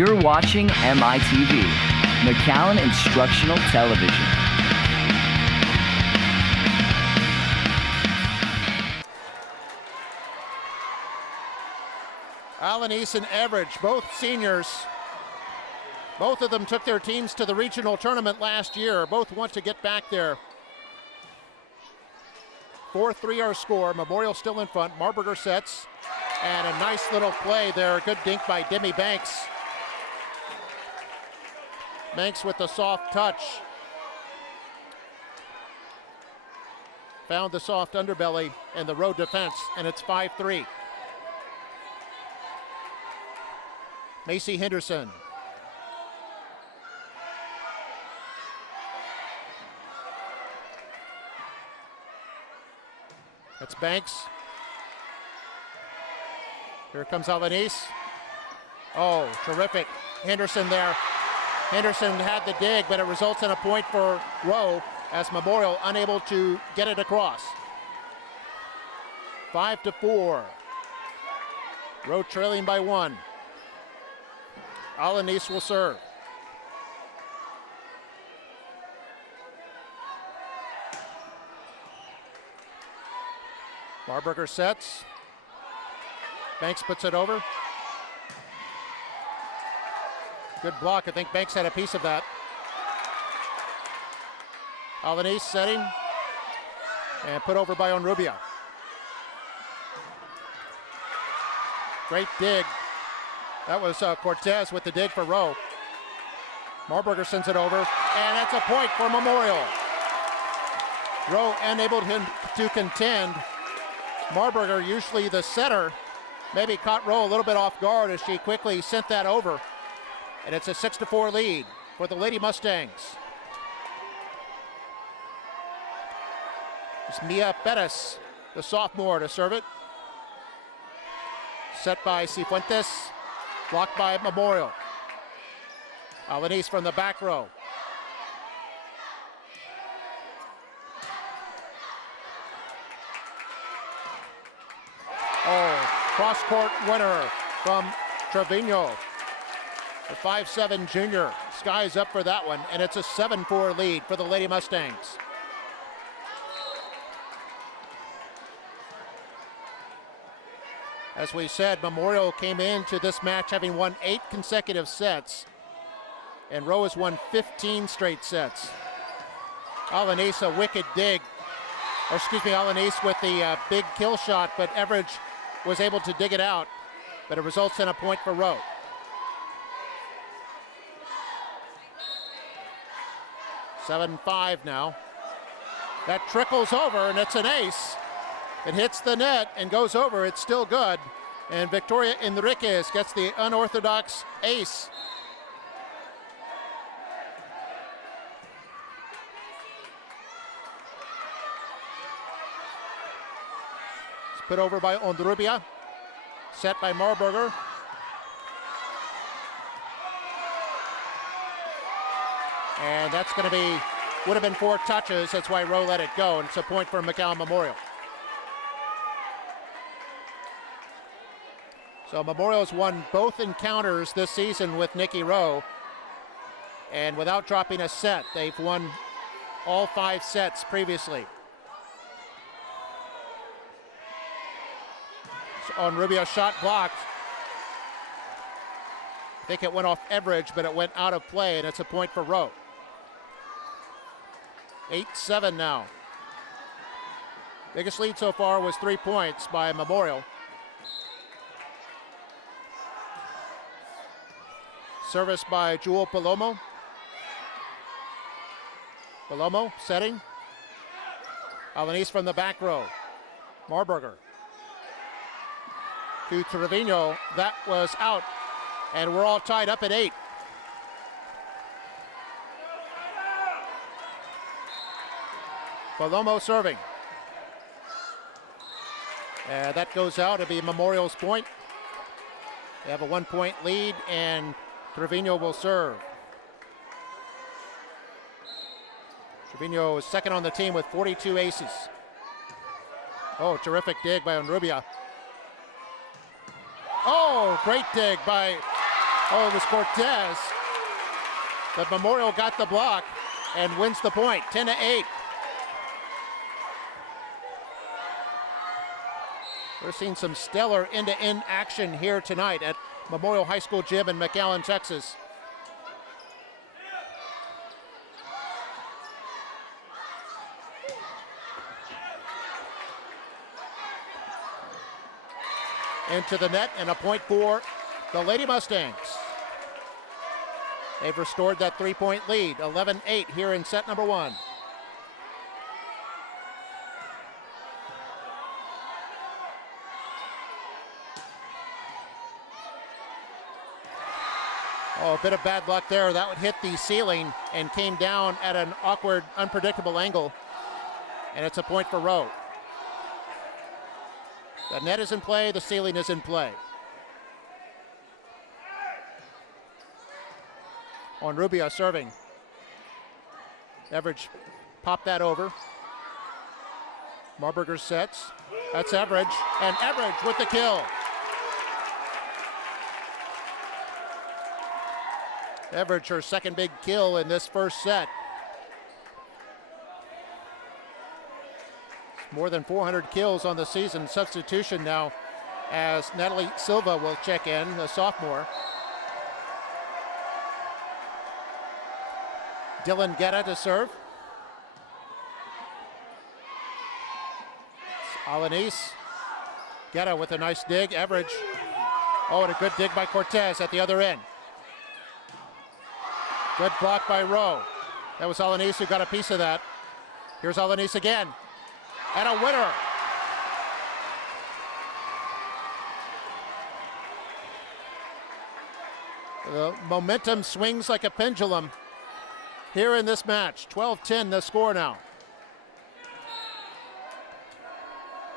You're watching MITV, McAllen Instructional Television. Allen East and Everidge, both seniors. Both of them took their teams to the regional tournament last year. Both want to get back there. 4-3 our score. Memorial still in front. Marburger sets. And a nice little play there. Good dink by Demi Banks. Banks with the soft touch. Found the soft underbelly and the Rowe defense, and it's 5-3. Macy Henderson. That's Banks. Here comes Albanese. Oh, terrific. Henderson there. Henderson had the dig, but it results in a point for Rowe as Memorial unable to get it across. 5-4. Rowe trailing by 1. Albanese will serve. Marburger sets. Banks puts it over. Good block. I think Banks had a piece of that. Albanese setting. And put over by Onrubia. Great dig. That was Cortez with the dig for Rowe. Marburger sends it over. And that's a point for Memorial. Rowe enabled him to contend. Marburger, usually the setter, maybe caught Rowe a little bit off guard as she quickly sent that over. And it's a 6-4 lead for the Lady Mustangs. It's Mia Pettis, the sophomore, to serve it. Set by Cifuentes, blocked by Memorial. Albanese from the back row. Oh, cross-court winner from Trevino. The 5'7" junior. Sky's up for that one, and it's a 7-4 lead for the Lady Mustangs. As we said, Memorial came into this match having won 8 consecutive sets, and Rowe has won 15 straight sets. Albanese, a wicked dig. Or excuse me, Albanese with the big kill shot, but Everidge was able to dig it out, but it results in a point for Rowe. (7-5) now. That trickles over, and it's an ace. It hits the net and goes over. It's still good. And Victoria Enriquez gets the unorthodox ace. It's put over by Onrubia. Set by Marburger. And that's going to be, would have been 4 touches. That's why Rowe let it go. And it's a point for McAllen Memorial. So Memorial has won both encounters this season with Nikki Rowe. And without dropping a set, they've won all 5 sets previously. So Onrubia shot blocked. I think it went off Everidge, but it went out of play, and it's a point for Rowe. 8-7 now. Biggest lead so far was 3 points by Memorial. Service by Jewel Palomo. Palomo setting. Albanese from the back row. Marburger. To Trevino. That was out. And we're all tied up at 8. Palomo serving. And that goes out. It'll be Memorial's point. They have a 1-point lead, and Trevino will serve. Trevino is second on the team with 42 aces. Oh, terrific dig by Onrubia. Oh, great dig by Oh, it was Cortez. But Memorial got the block and wins the point, 10-8. We're seeing some stellar end-to-end action here tonight at Memorial High School Gym in McAllen, Texas. Into the net, and a point for the Lady Mustangs. They've restored that three-point lead, 11-8 here in set number one. Oh, a bit of bad luck there. That would hit the ceiling and came down at an awkward, unpredictable angle. And it's a point for Rowe. The net is in play, the ceiling is in play. On Rubia serving. Everidge popped that over. Marburger sets. That's Everidge, and Everidge with the kill. Everidge, her second big kill in this first set. More than 400 kills on the season. Substitution now as Natalie Silva will check in, the sophomore. Dylan Guetta to serve. Alanis. Guetta with a nice dig. Everidge. Oh, and a good dig by Cortez at the other end. Good block by Rowe. That was Alanis who got a piece of that. Here's Alanis again. And a winner. The momentum swings like a pendulum here in this match. 12-10 the score now.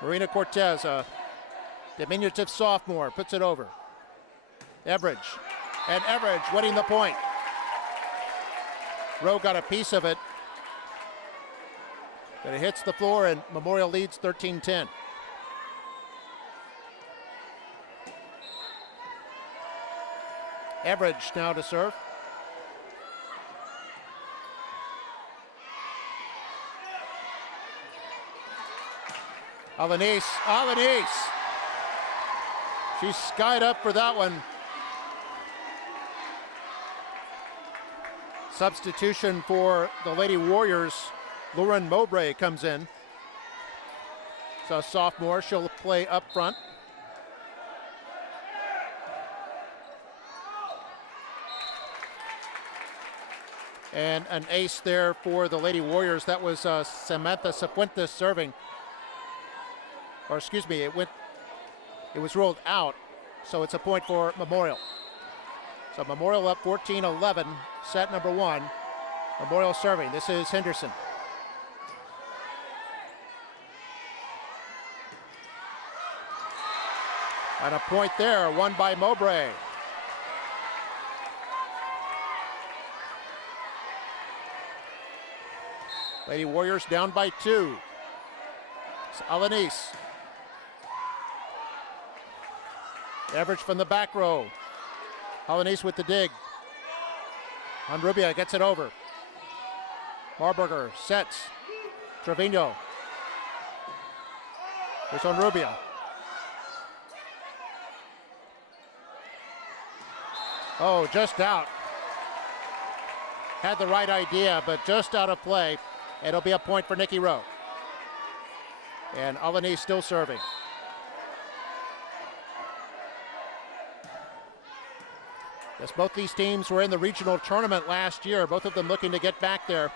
Marina Cortez, a diminutive sophomore, puts it over. Everidge. And Everidge winning the point. Rowe got a piece of it. But it hits the floor and Memorial leads 13-10. Everidge now to serve. Alanis. She skied up for that one. Substitution for the Lady Warriors. Lauren Mowbray comes in. So a sophomore, she'll play up front. And an ace there for the Lady Warriors. That was Samantha Cifuentes serving. Or excuse me, it was ruled out. So it's a point for Memorial. So Memorial up 14-11, set number one. Memorial serving. This is Henderson. And a point there, won by Mowbray. Lady Warriors down by 2. It's Alanis. Everidge from the back row. Alanis with the dig. Rubia gets it over. Marburger sets. Trevino. There's Rubia. Oh, just out. Had the right idea, but just out of play. It'll be a point for Nikki Rowe. And Alanis still serving. Yes, both these teams were in the regional tournament last year, both of them looking to get back there.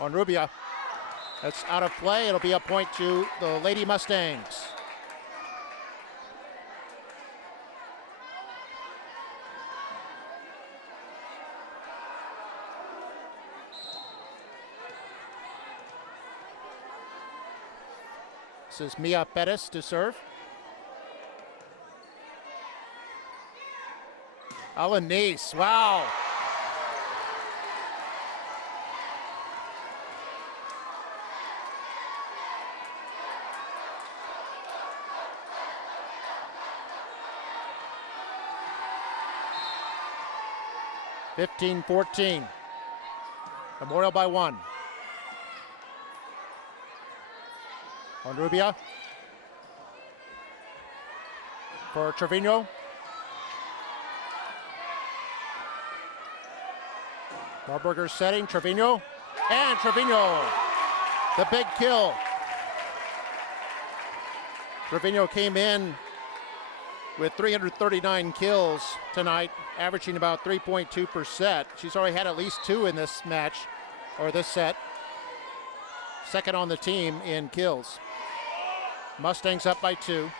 On Rubia. That's out of play. It'll be a point to the Lady Mustangs. This is Mia Pettis to serve. Alanis, wow. 15-14. Memorial by 1. On Rubia. For Trevino. Marburger setting, Trevino. And Trevino, the big kill. Trevino came in with 339 kills tonight, averaging about 3.2%. She's already had at least 2 in this match, or this set. Second on the team in kills. Mustangs up by 2.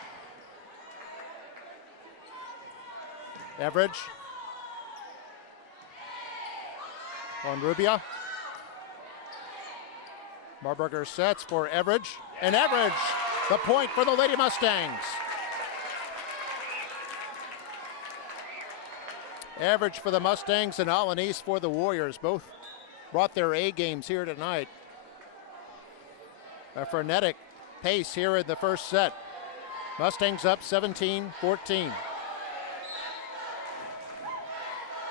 Everidge. On Rubia. Marburger sets for Everidge. And Everidge, the point for the Lady Mustangs. Average for the Mustangs and Alanis for the Warriors. Both brought their A games here tonight. A frenetic pace here in the first set. Mustangs up 17-14.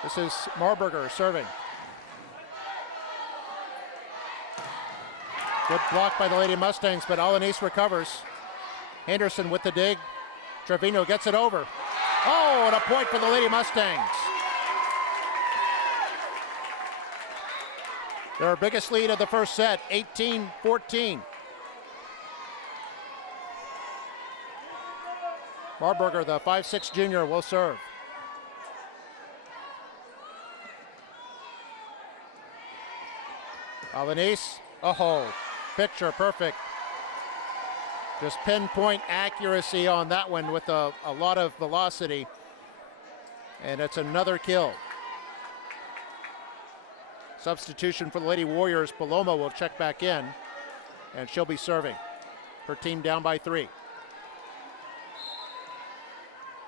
This is Marburger serving. Good block by the Lady Mustangs, but Alanis recovers. Henderson with the dig. Trevino gets it over. Oh, and a point for the Lady Mustangs. Their biggest lead of the first set, 18-14. Marburger, the 5'6" junior, will serve. Alanis, oh, picture perfect. Just pinpoint accuracy on that one with a lot of velocity. And it's another kill. Substitution for the Lady Warriors. Paloma will check back in, and she'll be serving. Her team down by 3. You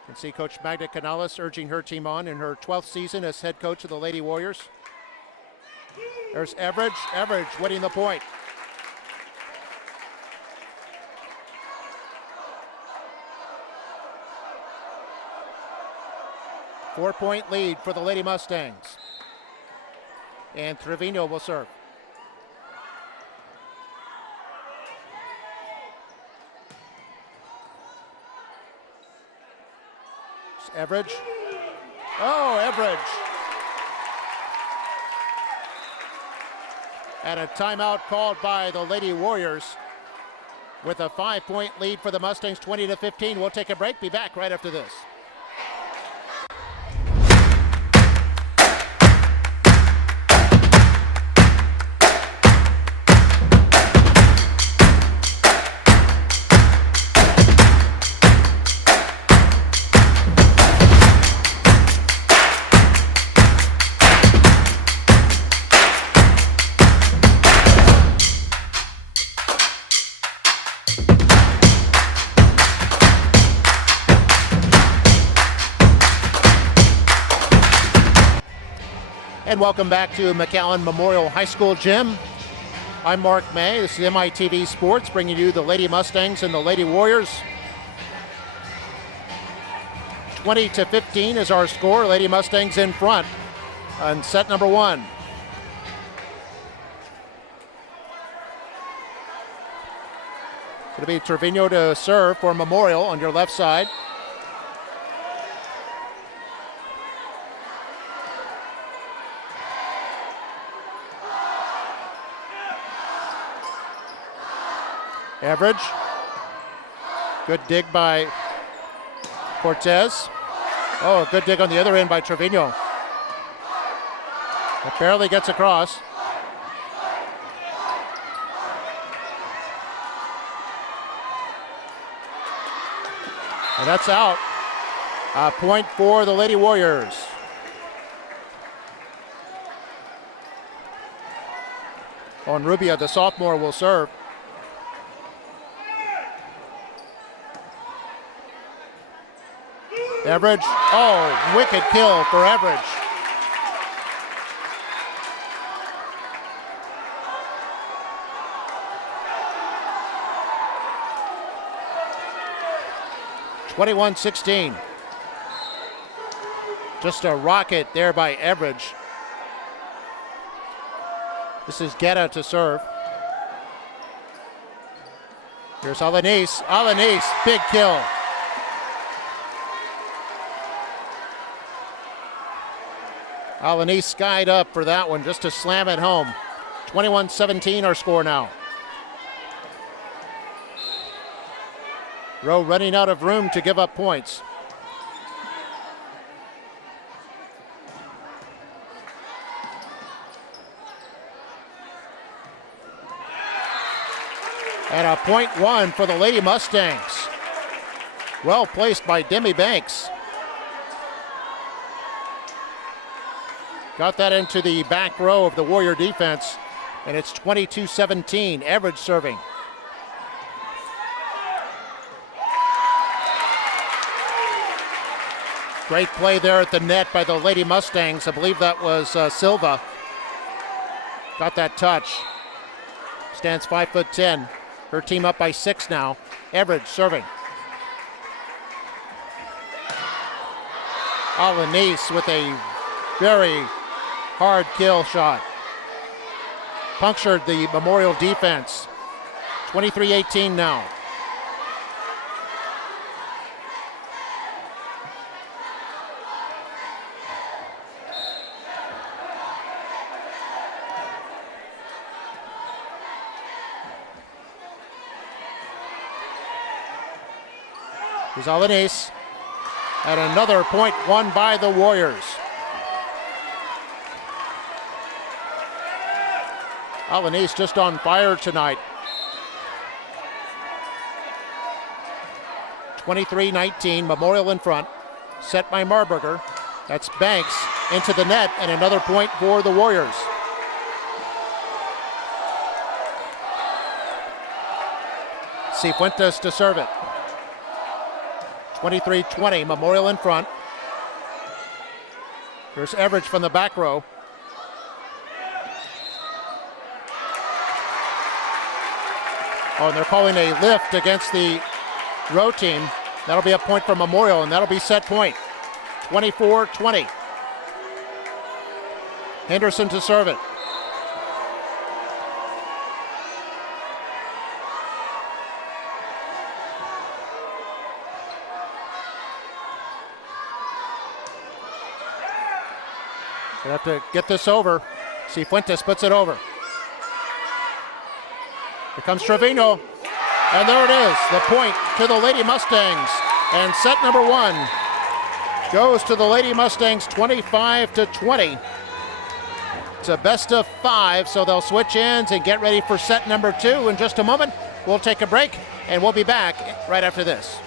can see Coach Magda Canales urging her team on in her 12th season as head coach of the Lady Warriors. There's Everidge. Everidge winning the point. Four-point lead for the Lady Mustangs. And Trevino will serve. It's Everidge. Oh, Everidge. And a timeout called by the Lady Warriors with a 5-point lead for the Mustangs, 20-15. We'll take a break. Be back right after this. And welcome back to McAllen Memorial High School Gym. I'm Mark May. This is MITV Sports, bringing you the Lady Mustangs and the Lady Warriors. 20-15 is our score. Lady Mustangs in front on set number 1. It'll be Trevino to serve for Memorial on your left side. Everidge. Good dig by Cortez. Oh, a good dig on the other end by Trevino. It barely gets across. And that's out. A point for the Lady Warriors. On Rubia, the sophomore, will serve. Everidge, oh, wicked kill for Everidge. (21-16). Just a rocket there by Everidge. This is Guetta to serve. Here's Alanis. Alanis, big kill. Alanis skied up for that one just to slam it home. 21-17 our score now. Rowe running out of room to give up points. And a point one for the Lady Mustangs. Well placed by Demi Banks. Got that into the back row of the Warrior defense, and it's 22-17, Average serving. Great play there at the net by the Lady Mustangs. I believe that was Silva. Got that touch. Stands 5'10". Her team up by 6 now. Average serving. Alanis with a very hard kill shot. Punctured the Memorial defense. 23-18 now. Here's Alanis. And another point won by the Warriors. Alanis just on fire tonight. 23-19, Memorial in front. Set by Marburger. That's Banks into the net, and another point for the Warriors. Cifuentes to serve it. 23-20, Memorial in front. Here's Average from the back row. Oh, and they're calling a lift against the Rowe team. That'll be a point for Memorial, and that'll be set point. 24-20. Henderson to serve it. They have to get this over. Cifuentes puts it over. Here comes Trevino. And there it is, the point to the Lady Mustangs. And set number one goes to the Lady Mustangs 25-20. It's a best of 5, so they'll switch ends and get ready for set number 2 in just a moment. We'll take a break, and we'll be back right after this.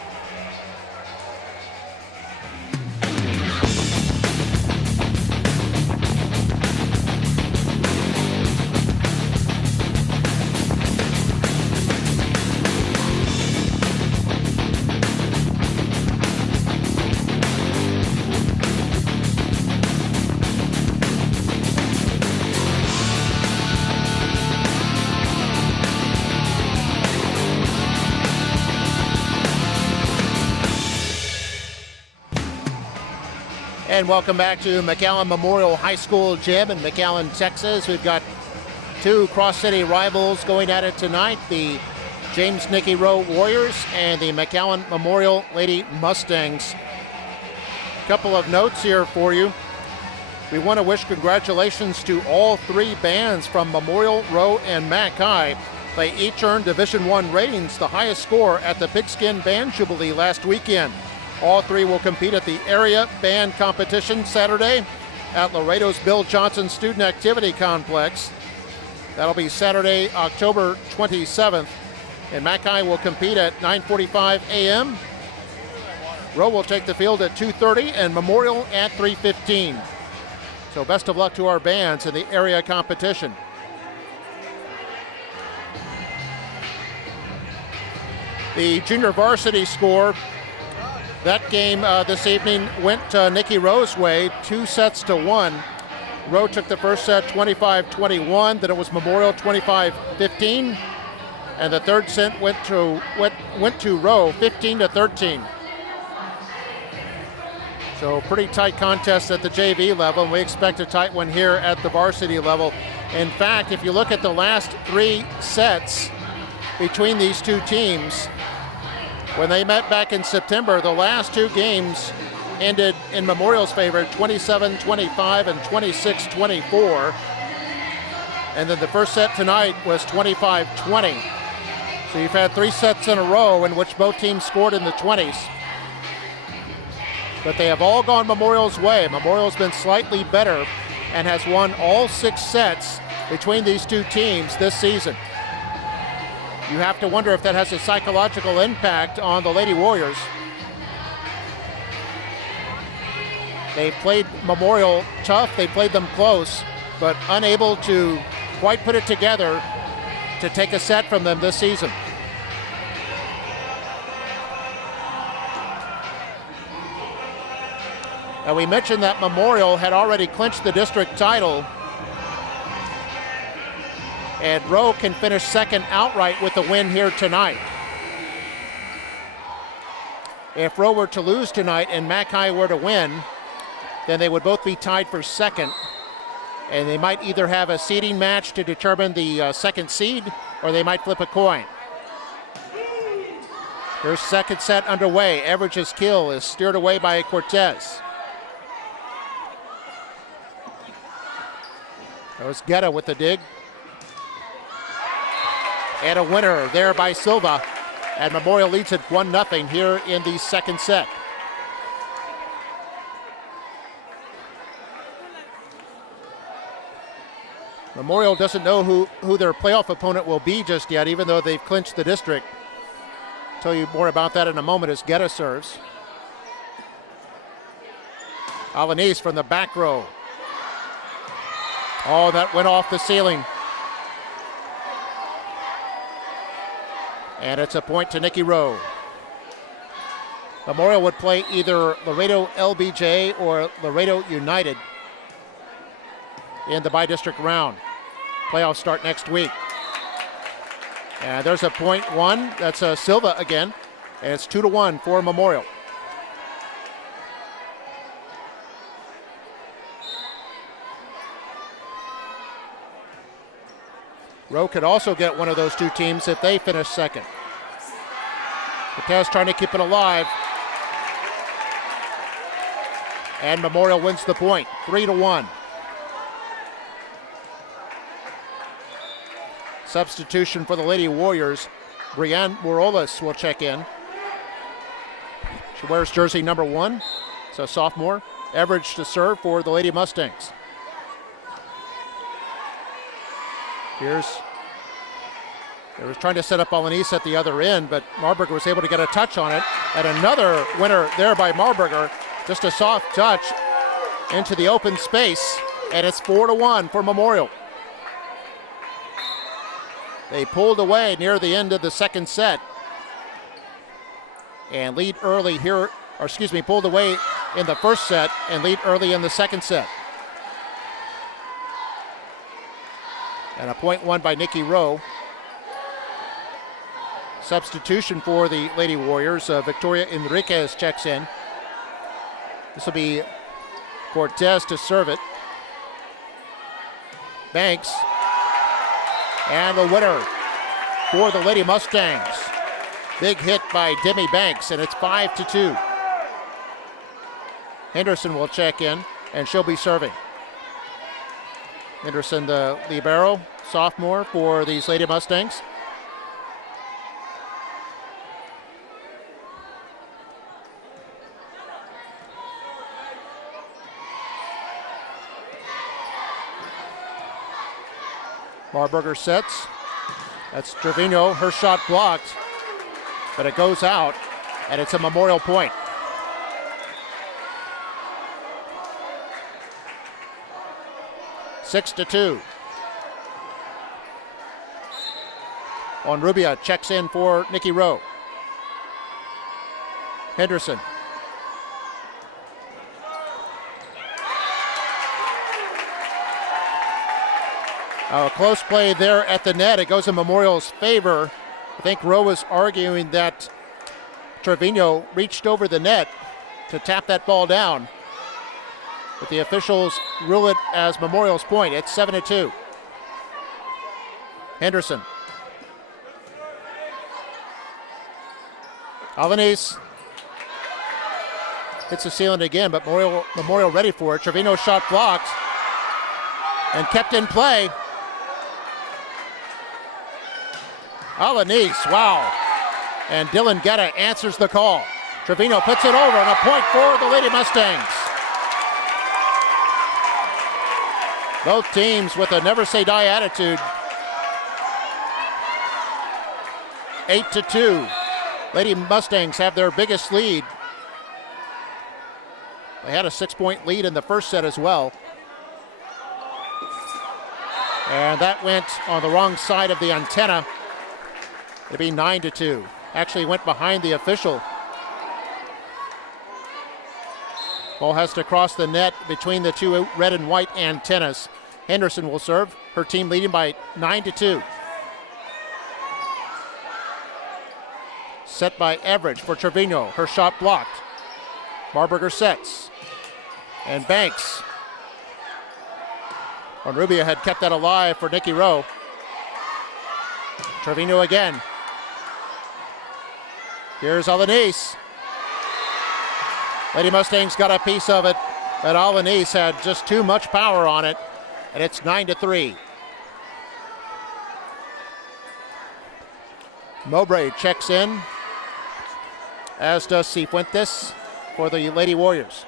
And welcome back to McAllen Memorial High School Gym in McAllen, Texas. We've got 2 cross-city rivals going at it tonight, the James Nicky Rowe Warriors and the McAllen Memorial Lady Mustangs. A couple of notes here for you. We want to wish congratulations to all 3 bands from Memorial, Rowe, and Mac High. They each earned Division I ratings, the highest score at the Pigskin Band Jubilee last weekend. All 3 will compete at the area band competition Saturday at Laredo's Bill Johnson Student Activity Complex. That'll be Saturday, October 27th. And Mackay will compete at 9:45 a.m. Rowe will take the field at 2:30 and Memorial at 3:15. So best of luck to our bands in the area competition. The junior varsity score, that game this evening went Nicky Rowe's way, 2-1. Rowe took the first set 25-21, then it was Memorial 25-15, and the third set went to Rowe 15-13. So pretty tight contest at the JV level, and we expect a tight one here at the varsity level. In fact, if you look at the last 3 sets between these two teams, when they met back in September, the last 2 games ended in Memorial's favor, 27-25 and 26-24. And then the first set tonight was 25-20. So you've had 3 sets in a row in which both teams scored in the 20s. But they have all gone Memorial's way. Memorial's been slightly better and has won all 6 sets between these two teams this season. You have to wonder if that has a psychological impact on the Lady Warriors. They played Memorial tough, they played them close, but unable to quite put it together to take a set from them this season. Now we mentioned that Memorial had already clinched the district title, and Rowe can finish second outright with the win here tonight. If Rowe were to lose tonight and McAllen were to win, then they would both be tied for second, and they might either have a seeding match to determine the second seed, or they might flip a coin. Here's second set underway. Everidge's kill is steered away by Cortez. There's Guetta with the dig. And a winner there by Silva. And Memorial leads at 1-0 here in the second set. Memorial doesn't know who their playoff opponent will be just yet, even though they've clinched the district. Tell you more about that in a moment as Guetta serves. Alanis from the back row. Oh, that went off the ceiling. And it's a point to Nikki Rowe. Memorial would play either Laredo LBJ or Laredo United in the bi-district round. Playoffs start next week. And there's a point one. That's Silva again. And it's 2-1 for Memorial. Rowe could also get one of those two teams if they finish second. Cortez trying to keep it alive. And Memorial wins the point, 3-1. Substitution for the Lady Warriors. Brianne Morolas will check in. She wears jersey number 1, so sophomore. Everidge to serve for the Lady Mustangs. They was trying to set up Alanis at the other end, but Marburger was able to get a touch on it. And another winner there by Marburger. Just a soft touch into the open space, and it's 4-1 for Memorial. They pulled away near the end of the second set and lead early here, or excuse me, pulled away in the first set and lead early in the second set. And a point won by Nikki Rowe. Substitution for the Lady Warriors. Victoria Enriquez checks in. This will be Cortez to serve it. Banks. And the winner for the Lady Mustangs. Big hit by Demi Banks, and it's 5-2. Henderson will check in, and she'll be serving. Henderson, the libero, sophomore for these Lady Mustangs. Marburger sets. That's Trevino. Her shot blocked, but it goes out, and it's a Memorial point. 6-2. Onrubia checks in for Nikki Rowe. Henderson. Close play there at the net. It goes in Memorial's favor. I think Rowe was arguing that Trevino reached over the net to tap that ball down. But the officials rule it as Memorial's point. It's 7-2. Henderson. Alanis hits the ceiling again, but Memorial ready for it. Trevino shot blocked and kept in play. Alanis, wow. And Dylan Guetta answers the call. Trevino puts it over, and a point for the Lady Mustangs. Both teams with a never say die attitude. 8-2. Lady Mustangs have their biggest lead. They had a 6-point lead in the first set as well. And that went on the wrong side of the antenna. It'd be 9-2. Actually went behind the official. Ball has to cross the net between the two red and white antennas. Henderson will serve. Her team leading by 9-2. Set by Everidge for Trevino. Her shot blocked. Marburger sets. And Banks. Rubia had kept that alive for Nikki Rowe. Trevino again. Here's Alanis. Lady Mustangs got a piece of it, but Alanis had just too much power on it, and it's 9-3. Mowbray checks in, as does Cifuentes for the Lady Warriors.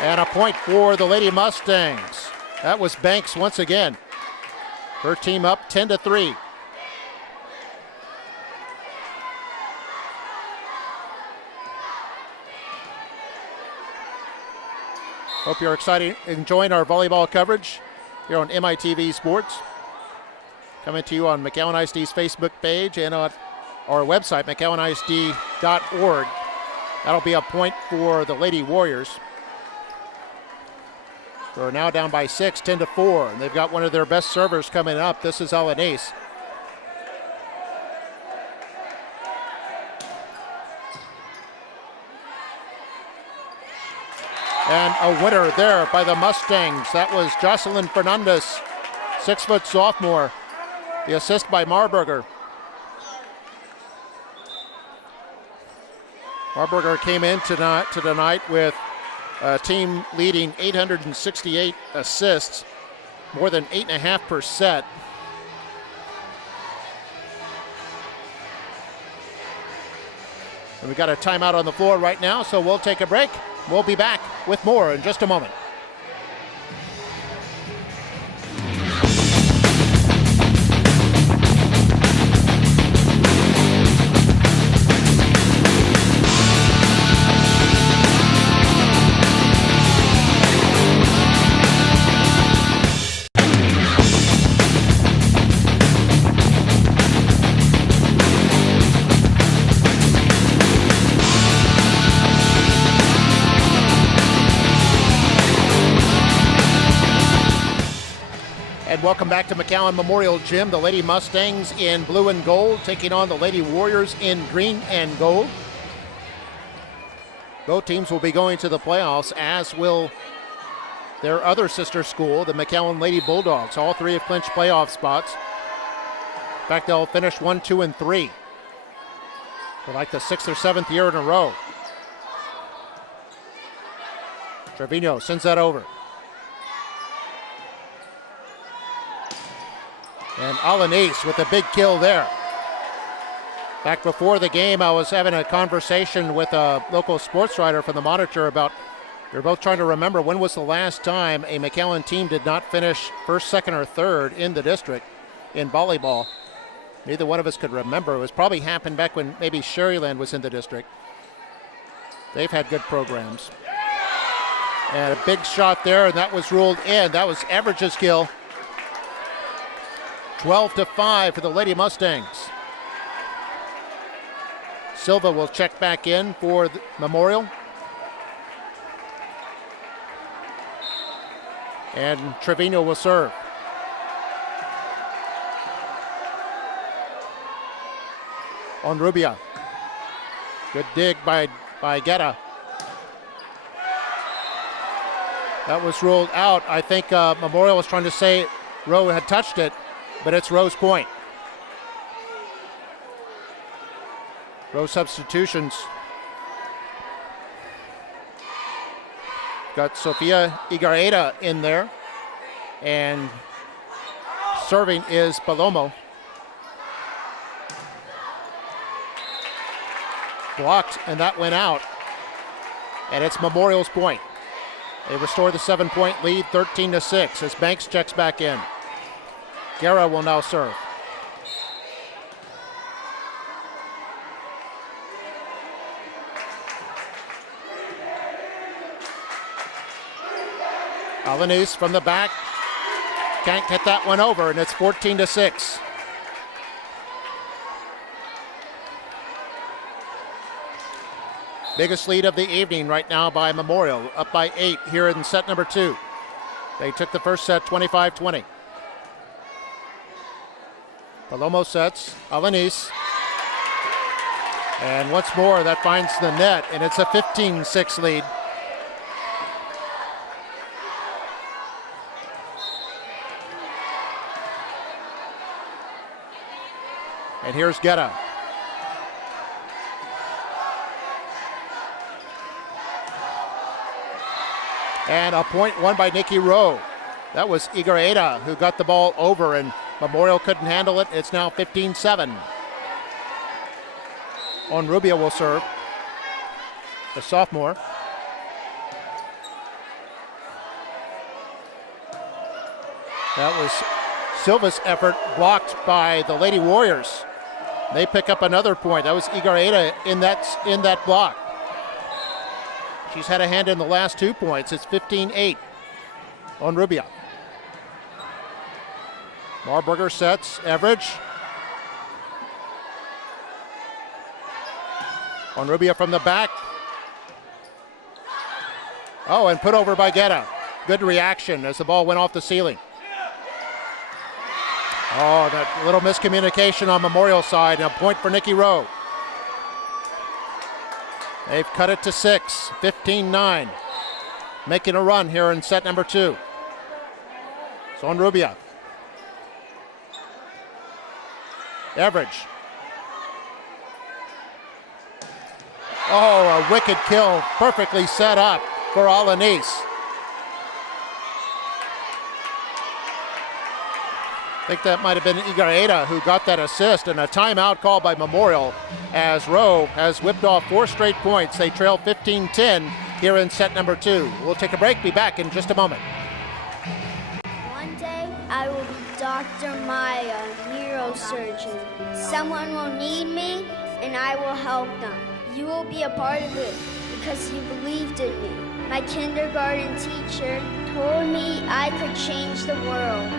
And a point for the Lady Mustangs. That was Banks once again. Her team up 10-3. Hope you're enjoying our volleyball coverage here on MITV Sports. Coming to you on McAllen ISD's Facebook page and on our website, McAllenISD.org. That'll be a point for the Lady Warriors. They're now down by 6, 10-4, and they've got one of their best servers coming up. This is Alanis. And a winner there by the Mustangs. That was Jocelyn Fernandez, 6-foot sophomore. The assist by Marburger. Marburger came in tonight with a team leading 868 assists, more than 8.5 per set. And we got a timeout on the floor right now, so we'll take a break. We'll be back with more in just a moment. Welcome back to McAllen Memorial Gym. The Lady Mustangs in blue and gold taking on the Lady Warriors in green and gold. Both teams will be going to the playoffs, as will their other sister school, the McAllen Lady Bulldogs. All three have clinched playoff spots. In fact, they'll finish 1, 2, and 3 for like the 6th or 7th year in a row. Trevino sends that over. And Alanis with a big kill there. Back before the game, I was having a conversation with a local sports writer from the Monitor about, we were both trying to remember when was the last time a McAllen team did not finish first, second, or third in the district in volleyball. Neither one of us could remember. It was probably happened back when maybe Sherryland was in the district. They've had good programs. And a big shot there, and that was ruled in. That was Everidge's kill. 12-5 for the Lady Mustangs. Silva will check back in for the Memorial. And Trevino will serve. On Rubia. Good dig by Guetta. That was ruled out. I think Memorial was trying to say Rowe had touched it, but it's Rowe's point. Rowe substitutions. Got Sofia Igareda in there, and serving is Palomo. Blocked, and that went out. And it's Memorial's point. They restore the 7-point lead, 13-6, as Banks checks back in. Guerra will now serve. Alanis from the back. Can't get that one over, and it's 14-6. Biggest lead of the evening right now by Memorial, up by 8 here in set number 2. They took the first set 25-20. Palomo sets, Alanis. And once more, that finds the net, and it's a 15-6 lead. And here's Guerra. And a point won by Nikki Rowe. That was Igareda who got the ball over, and Memorial couldn't handle it. It's now 15-7. Onrubia will serve, the sophomore. That was Silva's effort, blocked by the Lady Warriors. They pick up another point. That was Igareda in that block. She's had a hand in the last 2 points. It's 15-8 on Rubia. Marburger sets, Everidge. On Rubia from the back. Oh, and put over by Guerra. Good reaction as the ball went off the ceiling. Oh, that little miscommunication on Memorial side, and a point for Nikki Rowe. They've cut it to 6, 15-9. Making a run here in set number 2. So on Rubia. Everidge. Oh, a wicked kill, perfectly set up for Alanis. I think that might have been Igareda who got that assist, and a timeout call by Memorial as Rowe has whipped off 4 straight points. They trail 15-10 here in set number 2. We'll take a break, be back in just a moment. One day I will be Dr. Maya, neurosurgeon. Someone will need me and I will help them. You will be a part of it because you believed in me. My kindergarten teacher told me I could change the world.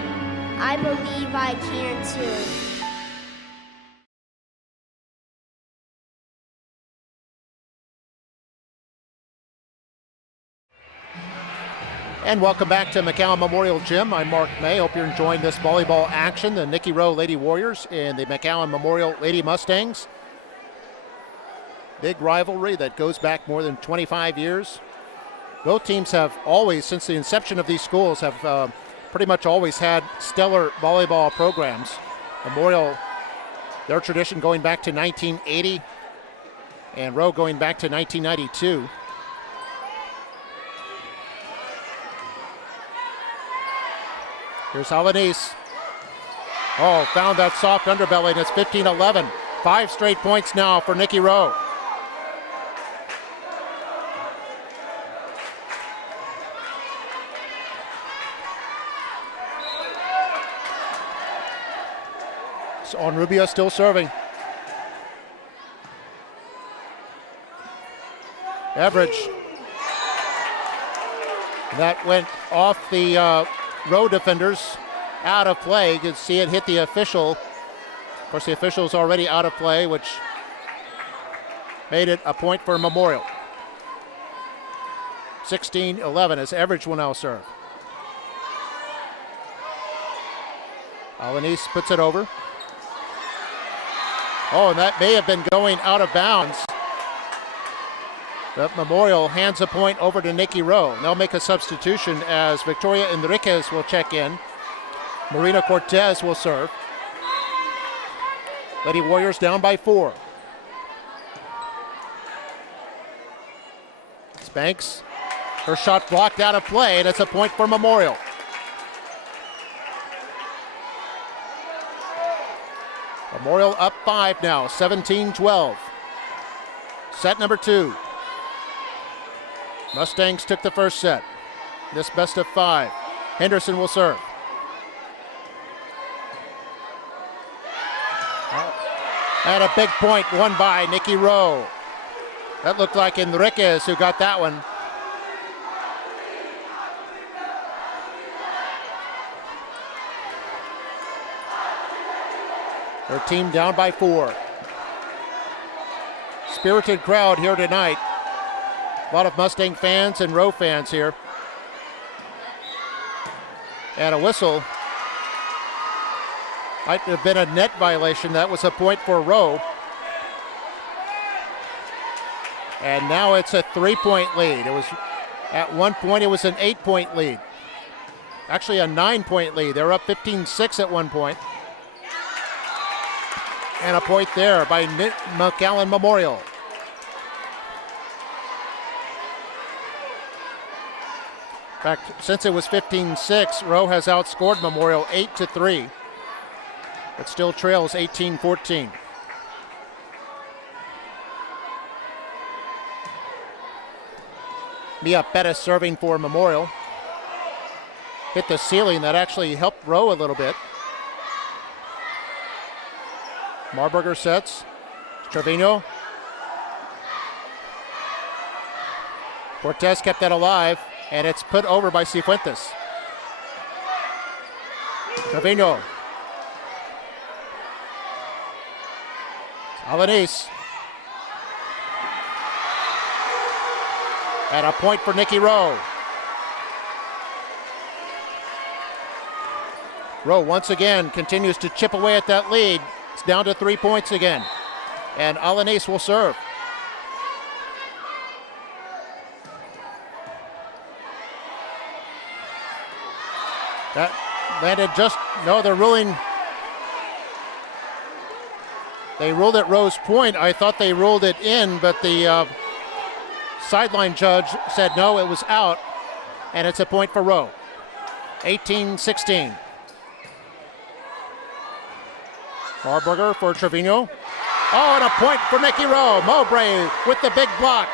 I believe I can too. And welcome back to McAllen Memorial Gym. I'm Mark May. Hope you're enjoying this volleyball action. The Nikki Rowe Lady Warriors and the McAllen Memorial Lady Mustangs. Big rivalry that goes back more than 25 years. Both teams have always, since the inception of these schools, have pretty much always had stellar volleyball programs. Memorial, their tradition going back to 1980, and Rowe going back to 1992. Here's Alanis. Oh, found that soft underbelly, and it's 15-11. 5 straight points now for Nikki Rowe. So on Rubio still serving. Average. That went off the Rowe defenders, out of play. You can see it hit the official. Of course, the official's already out of play, which made it a point for Memorial. 16-11 as Everidge will now serve. Alanis puts it over. Oh, and that may have been going out of bounds. But Memorial hands a point over to Nikki Rowe. They'll make a substitution as Victoria Enriquez will check in. Marina Cortez will serve. Lady Warriors down by 4. Spanks, her shot blocked out of play, and it's a point for Memorial. Memorial up 5 now, 17-12. Set number 2. Mustangs took the first set. This best of 5. Henderson will serve. And a big point won by Nikki Rowe. That looked like Enriquez who got that one. Her team down by 4. Spirited crowd here tonight. A lot of Mustang fans and Rowe fans here. And a whistle. Might have been a net violation. That was a point for Rowe. And now it's a 3-point lead. It was at one point it was an 8-point lead. Actually a 9-point lead. They were up 15-6 at one point. And a point there by McAllen Memorial. In fact, since it was 15-6, Rowe has outscored Memorial 8-3, but still trails 18-14. Mia Pettis serving for Memorial. Hit the ceiling. That actually helped Rowe a little bit. Marburger sets. Trevino. Cortez kept that alive, and it's put over by Cifuentes. Trevino. Alanis. And a point for Nikki Rowe. Rowe once again continues to chip away at that lead. It's down to 3 points again. And Alanis will serve. That landed just, no, they're ruling. They ruled it Rowe's point. I thought they ruled it in, but the sideline judge said no, it was out, and it's a point for Rowe. 18-16. Marburger for Trevino. Oh, and a point for Nikki Rowe. Mowbray with the big block.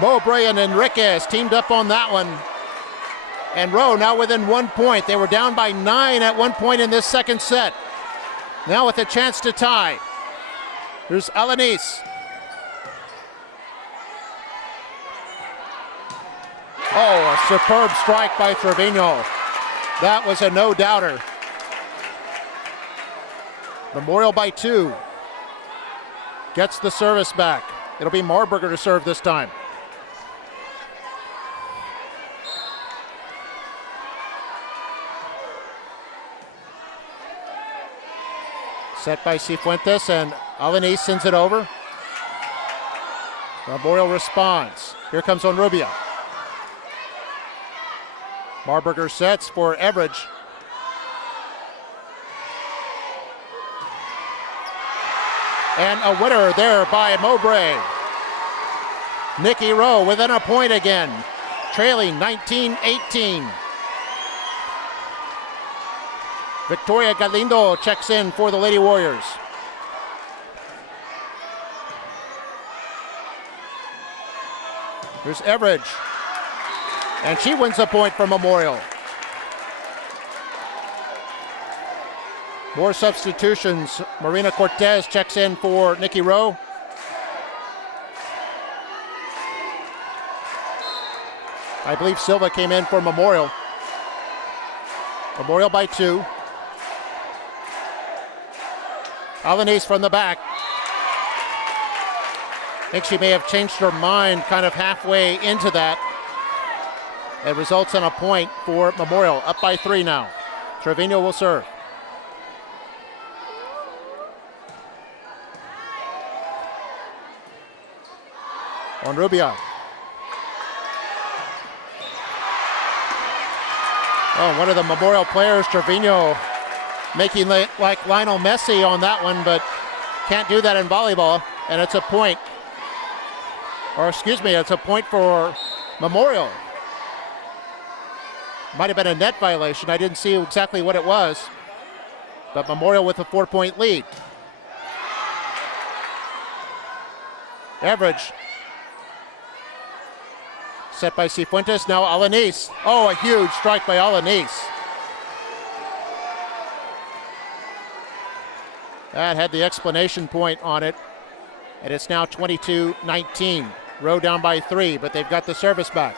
Mowbray and Enriquez teamed up on that one. And Rowe now within 1 point. They were down by 9 at one point in this second set. Now with a chance to tie. Here's Alanis. Oh, a superb strike by Trevino. That was a no-doubter. Memorial by 2. Gets the service back. It'll be Marburger to serve this time. Set by Cifuentes, and Alanis sends it over. Memorial responds. Here comes Onrubia. Marburger sets for Everidge. And a winner there by Mowbray. Nikki Rowe within a point again, trailing 19-18. Victoria Galindo checks in for the Lady Warriors. Here's Everidge. And she wins a point for Memorial. More substitutions. Marina Cortez checks in for Nikki Rowe. I believe Silva came in for Memorial. Memorial by 2. Alanis from the back. I think she may have changed her mind kind of halfway into that. It results in a point for Memorial. Up by 3 now. Trevino will serve. on Rubio. Oh, one of the Memorial players, Trevino, making like Lionel Messi on that one, but can't do that in volleyball, and it's a point. Or excuse me, it's a point for Memorial. Might have been a net violation. I didn't see exactly what it was, but Memorial with a 4-point lead. Average. Set by Cifuentes, now Alanis. Oh, a huge strike by Alanis. That had the explanation point on it, and it's now 22-19. Rowe down by 3, but they've got the service back.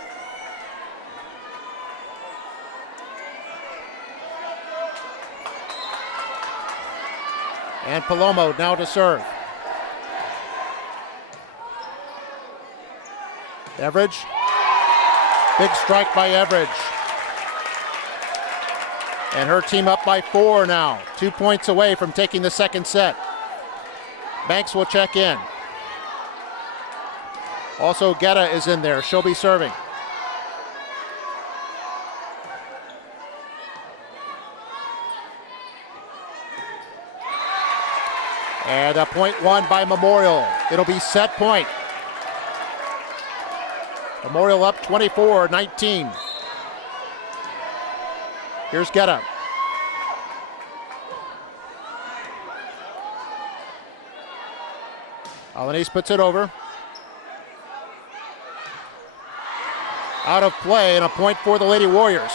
And Palomo now to serve. Everidge. Big strike by Everidge. And her team up by 4 now. 2 points away from taking the second set. Banks will check in. Also, Guetta is in there. She'll be serving. And a point won by Memorial. It'll be set point. Memorial up 24-19. Here's Guetta. Alanis puts it over. Out of play and a point for the Lady Warriors.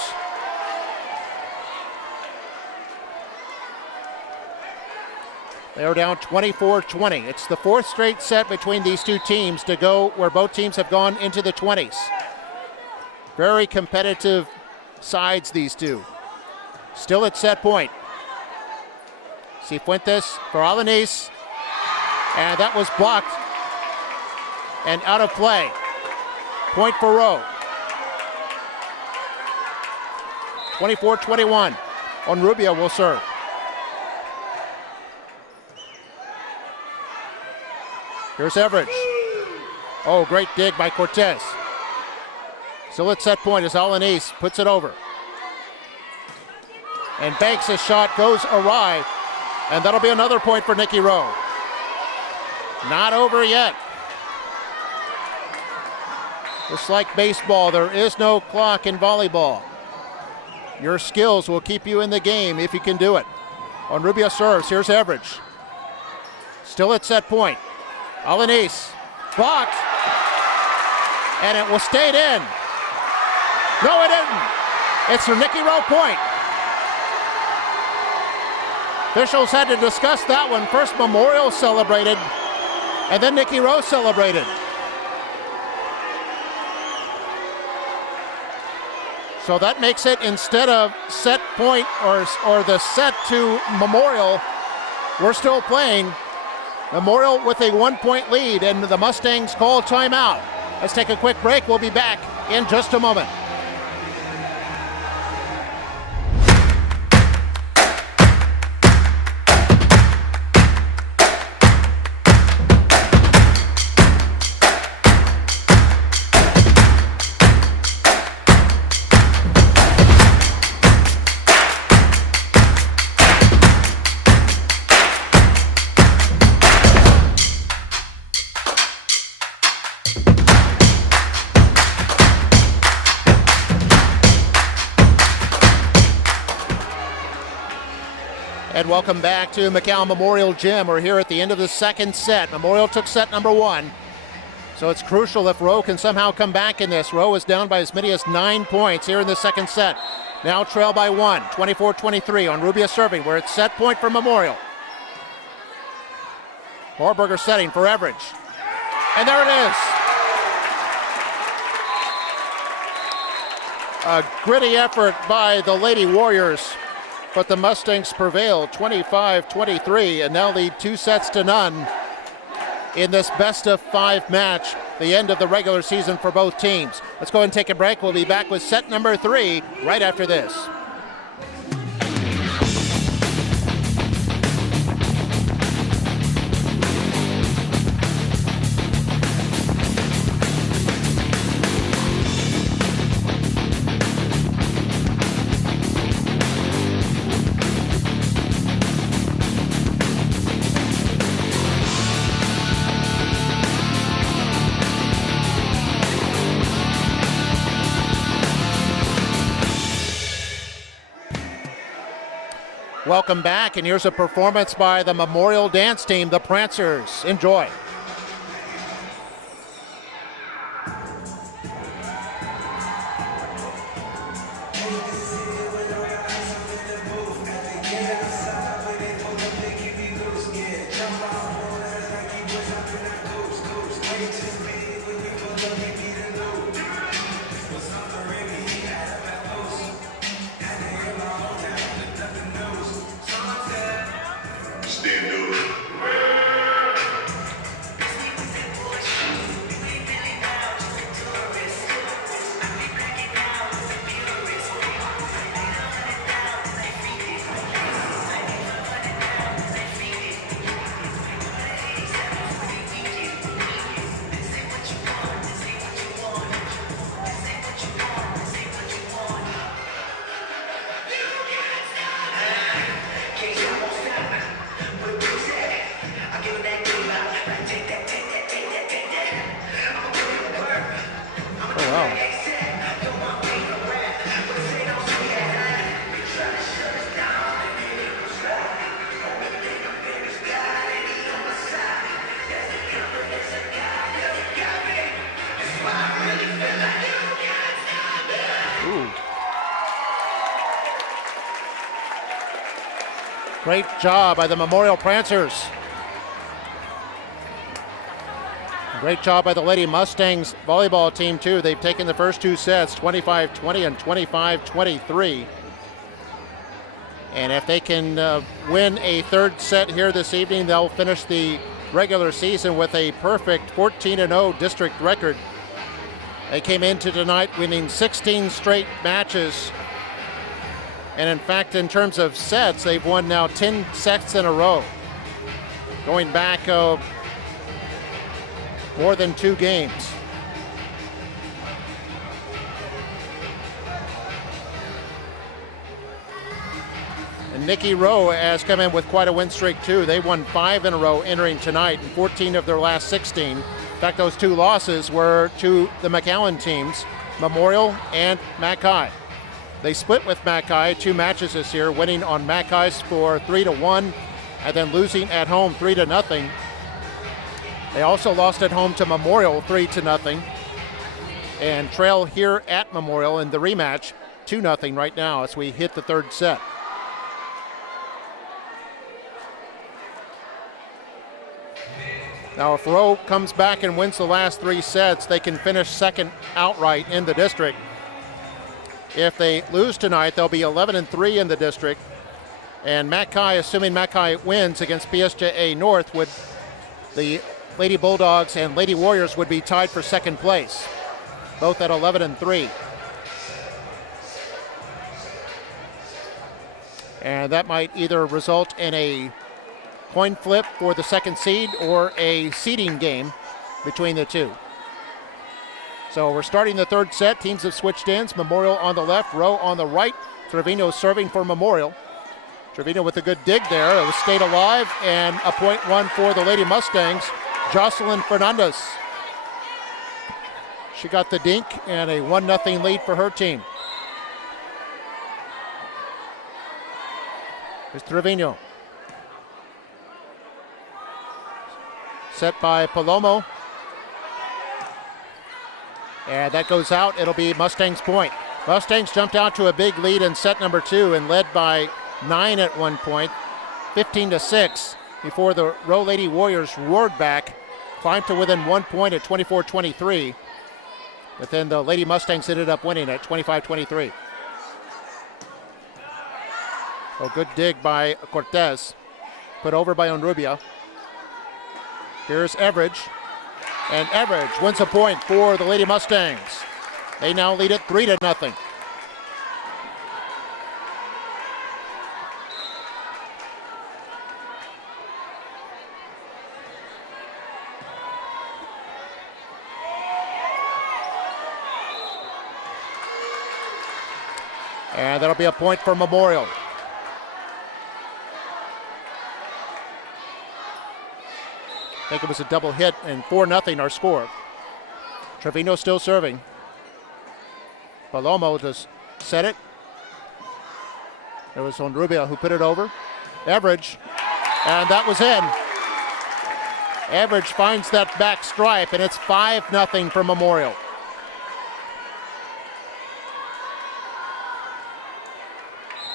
They are down 24-20. It's the 4th straight set between these two teams to go where both teams have gone into the 20s. Very competitive sides, these two. Still at set point. Cifuentes for Alanis. And that was blocked and out of play. Point for Rowe. 24-21. On Rubio will serve. Here's Everidge. Oh, great dig by Cortez. Still at set point as Alanis puts it over. And Banks' shot goes awry. And that'll be another point for Nikki Rowe. Not over yet. Just like baseball, there is no clock in volleyball. Your skills will keep you in the game if you can do it. On Rubio serves, here's Everidge. Still at set point. Alanis, blocked, and it was stayed in. No, it didn't. It's a Nikki Rowe point. Officials had to discuss that one. First Memorial celebrated, and then Nikki Rowe celebrated. So that makes it, instead of set point or the set to Memorial, we're still playing. Memorial with a 1-point lead, and the Mustangs call timeout. Let's take a quick break. We'll be back in just a moment. And welcome back to McAllen Memorial Gym. We're here at the end of the second set. Memorial took set number 1. So it's crucial if Rowe can somehow come back in this. Rowe is down by as many as 9 points here in the second set. Now trail by 1, 24-23 on Rubio serving, where it's set point for Memorial. Horberger setting for Everidge. And there it is. A gritty effort by the Lady Warriors, but the Mustangs prevail 25-23 and now lead 2-0 in this best-of-5 match, the end of the regular season for both teams. Let's go ahead and take a break. We'll be back with set number 3 right after this. Welcome back, and here's a performance by the Memorial Dance Team, the Prancers. Enjoy. Great job by the Memorial Prancers. Great job by the Lady Mustangs volleyball team, too. They've taken the first two sets, 25-20 and 25-23. And if they can win a third set here this evening, they'll finish the regular season with a perfect 14-0 district record. They came into tonight winning 16 straight matches. And in fact, in terms of sets, they've won now 10 sets in a row, going back more than 2 games. And Nikki Rowe has come in with quite a win streak too. They won 5 in a row entering tonight, and 14 of their last 16. In fact, those 2 losses were to the McAllen teams, Memorial and Mackay. They split with Mackay 2 matches this year, winning on Mackay's for 3-1 and then losing at home 3-0. They also lost at home to Memorial 3-0 and trail here at Memorial in the rematch 2-0 right now as we hit the third set. Now if Rowe comes back and wins the last 3 sets, they can finish second outright in the district. If they lose tonight, they'll be 11-3 in the district. And Mackay, assuming Mackay wins against PSJA North, the Lady Bulldogs and Lady Warriors would be tied for second place, both at 11-3. And that might either result in a coin flip for the second seed or a seeding game between the two. So we're starting the third set. Teams have switched ends. Memorial on the left, Rowe on the right. Trevino serving for Memorial. Trevino with a good dig there. It was stayed alive, and a point won for the Lady Mustangs, Jocelyn Fernandez. She got the dink and a 1-0 lead for her team. Here's Trevino. Set by Palomo. And that goes out. It'll be Mustangs' point. Mustangs jumped out to a big lead in set number 2 and led by 9 at one point, 15-6, before the Rowe Lady Warriors roared back, climbed to within 1 point at 24-23. But then the Lady Mustangs ended up winning at 25-23. A good dig by Cortez, put over by Onrubia. Here's Everidge. And Everidge wins a point for the Lady Mustangs. They now lead it 3-0. And that'll be a point for Memorial. I think it was a double hit, and 4-0 our score. Trevino still serving. Palomo just set it. It was Honrubia who put it over. Average, and that was in. Average finds that back stripe, and it's 5-0 for Memorial.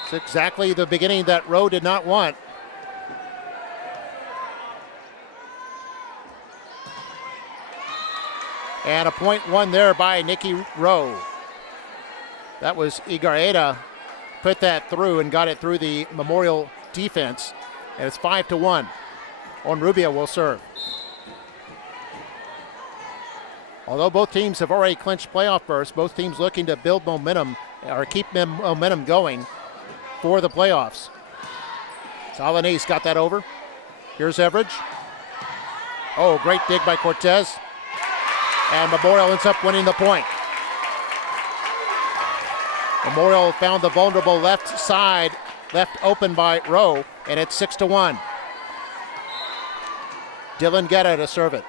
It's exactly the beginning that Rowe did not want. And a point won there by Nikki Rowe. That was Igareda put that through and got it through the Memorial defense. And it's 5-1. Honrubia will serve. Although both teams have already clinched playoff berths, both teams looking to build momentum or keep momentum going for the playoffs. Salanese got that over. Here's Everidge. Oh, great dig by Cortez. And Memorial ends up winning the point. Memorial found the vulnerable left side, left open by Rowe, and it's 6-1. Dylan Guetta to serve it.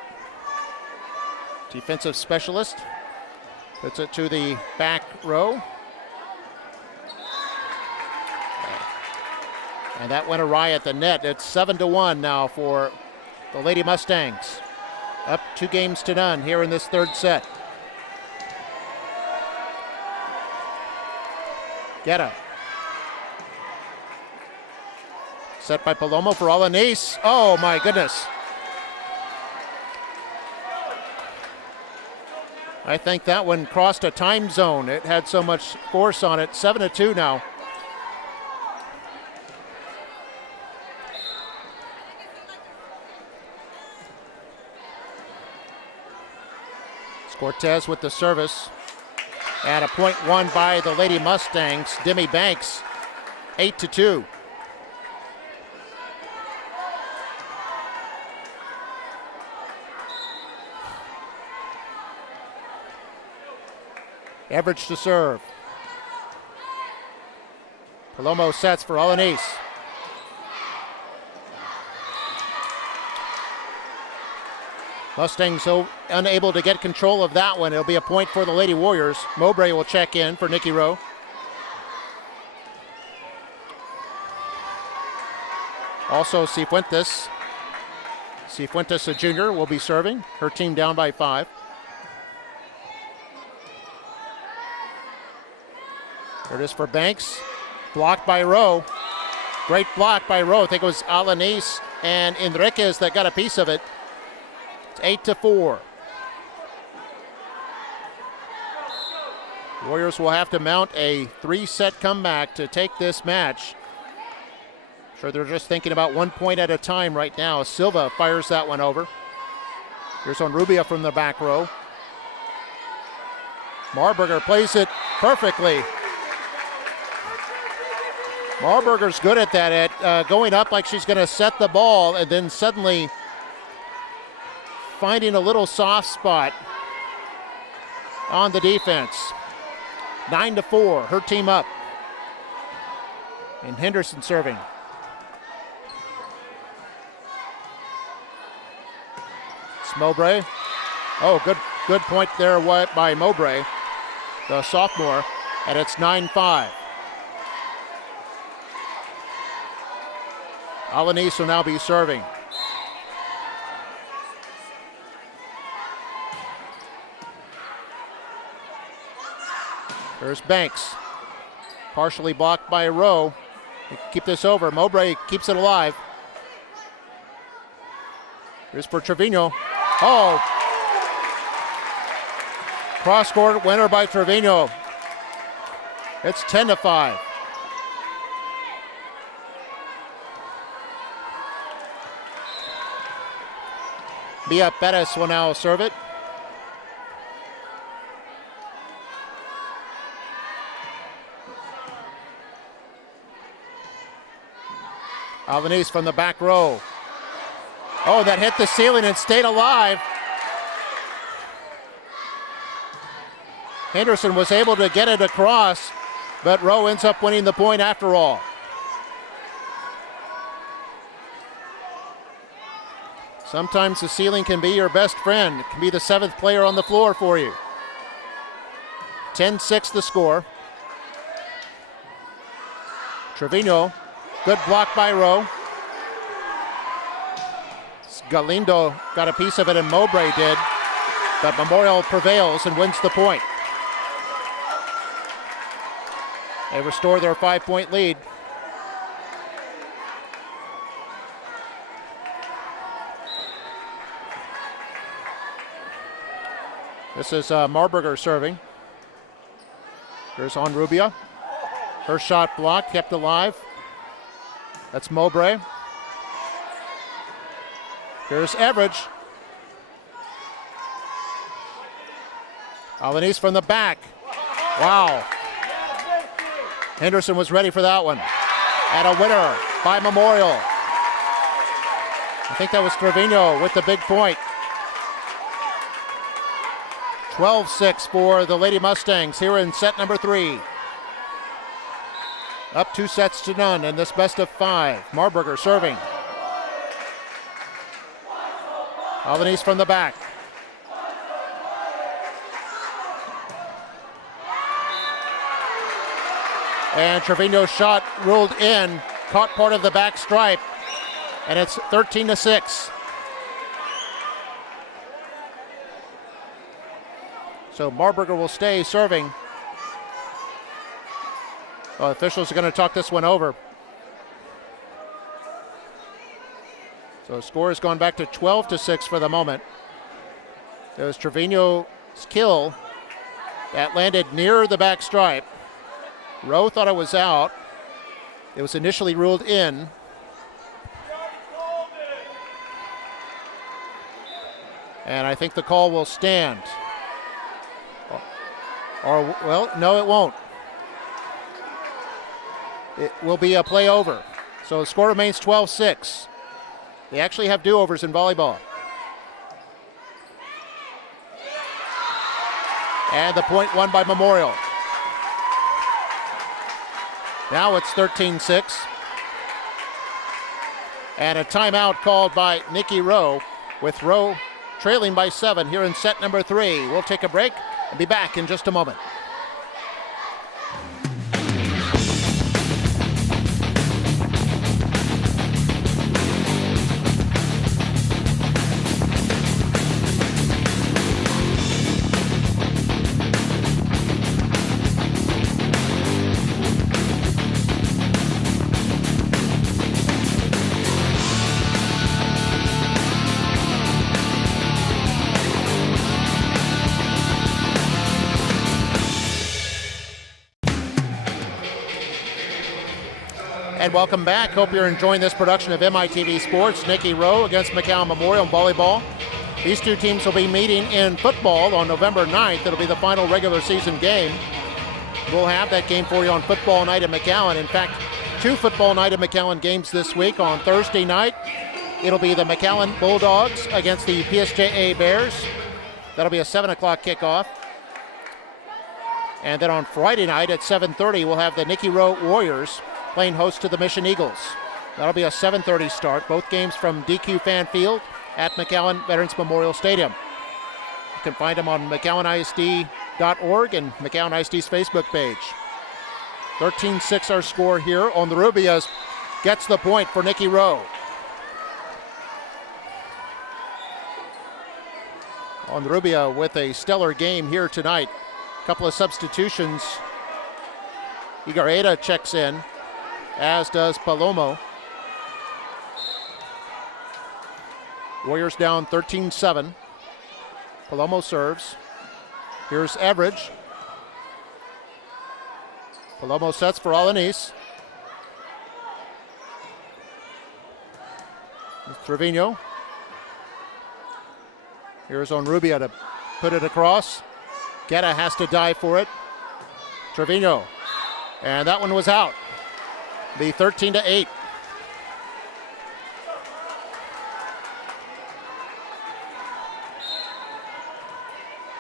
Defensive specialist. Puts it to the back row. And that went awry at the net. It's 7-1 now for the Lady Mustangs. Up 2-0 here in this third set. Guetta. Set by Palomo for Alanis. Oh my goodness. I think that one crossed a time zone. It had so much force on it. 7-2 now. Cortez with the service. And a point won by the Lady Mustangs. Demi Banks, 8-2. Average to serve. Palomo sets for Alanis. Mustangs so unable to get control of that one. It'll be a point for the Lady Warriors. Mowbray will check in for Nikki Rowe. Also Cifuentes. Cifuentes, a junior, will be serving. Her team down by 5. There it is for Banks. Blocked by Rowe. Great block by Rowe. I think it was Alanis and Enriquez that got a piece of it. It's 8-4. Warriors will have to mount a 3-set comeback to take this match. Sure, they're just thinking about 1 point at a time right now. Silva fires that one over. Here's Honrubia from the back row. Marburger plays it perfectly. Marburger's good at that, at going up like she's going to set the ball and then suddenly finding a little soft spot on the defense. 9-4, her team up. And Henderson serving. It's Mowbray. Oh, good point there by Mowbray, the sophomore, and it's 9-5. Alanis will now be serving. There's Banks. Partially blocked by Rowe. Keep this over. Mowbray keeps it alive. Here's for Trevino. Oh! Cross-court winner by Trevino. It's 10-5. Mia Pettis will now serve it. Alanis from the back row. Oh, that hit the ceiling and stayed alive. Henderson was able to get it across, but Rowe ends up winning the point after all. Sometimes the ceiling can be your best friend. It can be the 7th player on the floor for you. 10-6 the score. Trevino, good block by Rowe. Galindo got a piece of it and Mowbray did, but Memorial prevails and wins the point. They restore their 5-point lead. This is Marburger serving. Here's Onrubia. Her shot blocked, kept alive. That's Mowbray. Here's Everidge. Alanis from the back. Wow. Henderson was ready for that one. And a winner by Memorial. I think that was Trevino with the big point. 12-6 for the Lady Mustangs here in set number 3. Up 2-0 in this best of 5. Marburger serving. Alanis from the back. And Trevino's shot ruled in, caught part of the back stripe, and it's 13-6. So Marburger will stay serving. Well, officials are going to talk this one over. So the score has gone back to 12-6 for the moment. There was Trevino's kill that landed near the back stripe. Rowe thought it was out. It was initially ruled in. And I think the call will stand. Or, well, no, it won't. It will be a play over. So the score remains 12-6. They actually have do-overs in volleyball. And the point won by Memorial. Now it's 13-6. And a timeout called by Nikki Rowe, with Rowe trailing by 7 here in set number 3. We'll take a break and be back in just a moment. And welcome back. Hope you're enjoying this production of MITV Sports. Nikki Rowe against McAllen Memorial in volleyball. These two teams will be meeting in football on November 9th. It'll be the final regular season game. We'll have that game for you on Football Night at McAllen. In fact, 2 Football Night at McAllen games this week. On Thursday night, it'll be the McAllen Bulldogs against the PSJA Bears. That'll be a 7 o'clock kickoff. And then on Friday night at 7:30, we'll have the Nikki Rowe Warriors playing host to the Mission Eagles. That'll be a 7:30 start. Both games from DQ Fan Field at McAllen Veterans Memorial Stadium. You can find them on McAllenISD.org and McAllen ISD's Facebook page. 13-6 our score here. On the Rubias gets the point for Nikki Rowe. On the Rubia with a stellar game here tonight. A couple of substitutions. Igareda checks in, as does Palomo. Warriors down 13-7. Palomo serves. Here's Everidge. Palomo sets for Alanis. Trevino. Here's Onrubia to put it across. Guetta has to dive for it. Trevino. And that one was out. Be 13-8.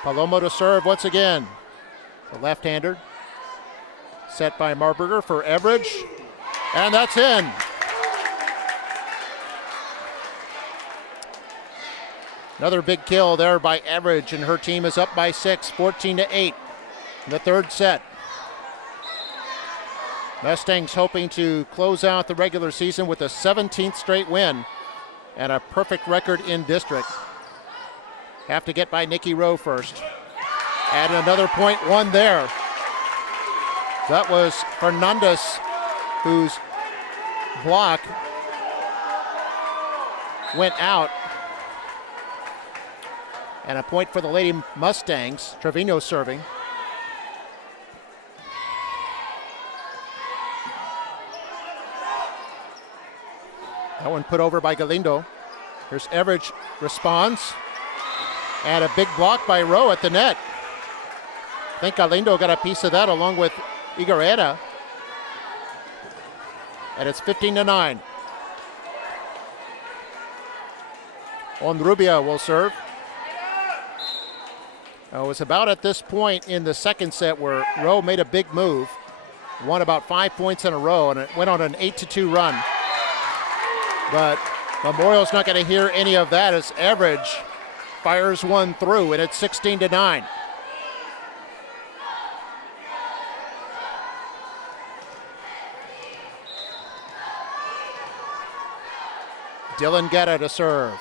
Palomo to serve once again. The left-hander. Set by Marburger for Everidge. And that's in. Another big kill there by Everidge, and her team is up by 6, 14-8 in the third set. Mustangs hoping to close out the regular season with a 17th straight win and a perfect record in district. Have to get by Nikki Rowe first. And another point won there. That was Hernandez, whose block went out. And a point for the Lady Mustangs. Trevino serving. That one put over by Galindo. Here's Everidge, responds. And a big block by Rowe at the net. I think Galindo got a piece of that along with Iguareda. And it's 15-9. Onrubia will serve. It was about at this point in the second set where Rowe made a big move. Won about 5 points in a row, and it went on an 8-2 run. But Memorial's not going to hear any of that as Everidge fires one through, and it's 16-9. Dylan Guetta to serve.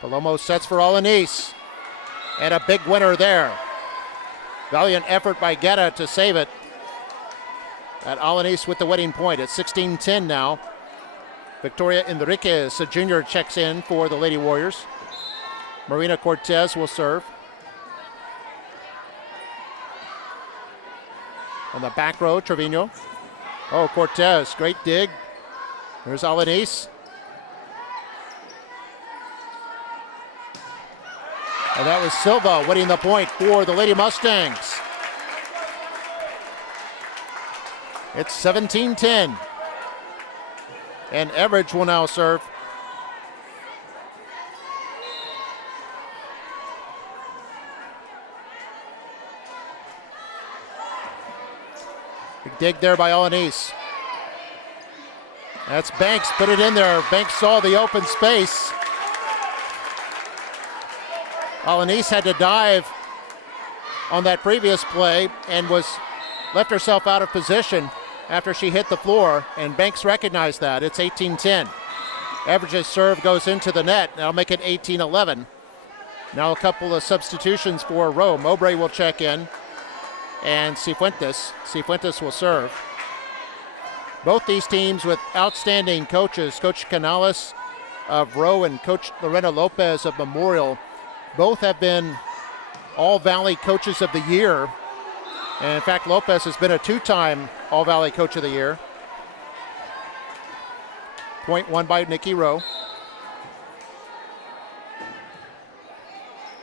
Palomo sets for Alanis. And a big winner there. Valiant effort by Guetta to save it. At Alanis with the winning point. It's 16-10 now. Victoria Enriquez, a junior, checks in for the Lady Warriors. Marina Cortez will serve. On the back row, Trevino. Oh, Cortez, great dig. There's Alanis. And that was Silva winning the point for the Lady Mustangs. It's 17-10. And Everidge will now serve. Big dig there by Alanis. That's Banks, put it in there. Banks saw the open space. Alanis had to dive on that previous play and left herself out of position after she hit the floor, and Banks recognized that. It's 18-10. Everidge's serve goes into the net. That'll make it 18-11. Now a couple of substitutions for Rowe. Mowbray will check in, and Cifuentes. Cifuentes will serve. Both these teams with outstanding coaches, Coach Canales of Rowe and Coach Lorena Lopez of Memorial. Both have been All-Valley Coaches of the Year. And in fact, Lopez has been a two-time All-Valley Coach of the Year. Point won by Nikki Rowe.